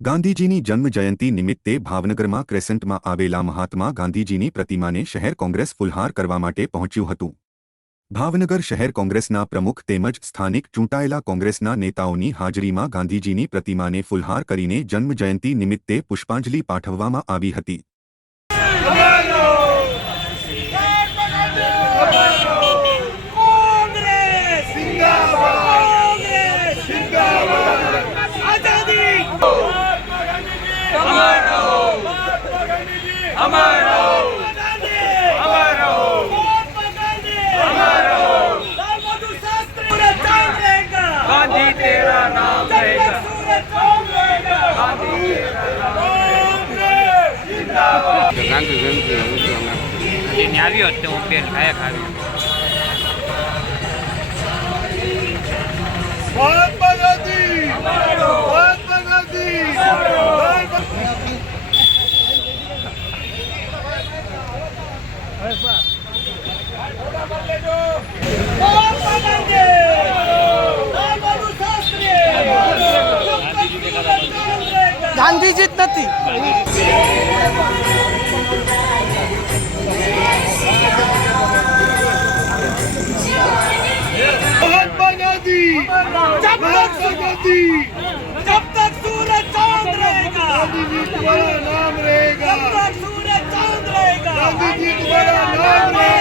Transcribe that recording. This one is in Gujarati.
ગાંધીજીની જન્મ જયંતિ નિમિત્તે ભાવનગરમાં ક્રેસન્ટમાં આવેલા મહાત્મા ગાંધીજીની પ્રતિમાને શહેર કોંગ્રેસ ફુલહાર કરવા માટે પહોંચ્યું હતું। ભાવનગર શહેર કોંગ્રેસના પ્રમુખ તેમજ સ્થાનિક ચૂંટાયેલા કોંગ્રેસના નેતાઓની હાજરીમાં ગાંધીજીની પ્રતિમાને ફુલહાર કરીને જન્મ જયંતિ નિમિત્તે પુષ્પાંજલિ પાઠવવામાં આવી હતી। गांधी तेरा नाम रहेगा, गांधी तेरा नाम जिंदाबाद। ये न्यावी होते हैं पेड़ खाया खावी। महात्मा गांधी, महात्मा गांधी। ગાંધીજી જ નથી। महात्मा गांधी, महात्मा गांधी। जब तक सूरज चांद रहेगा, गांधी जी तुम्हारा नाम रहेगा, जब तक सूरज चांद रहेगा, गांधी जी तुम्हारा नाम रहेगा।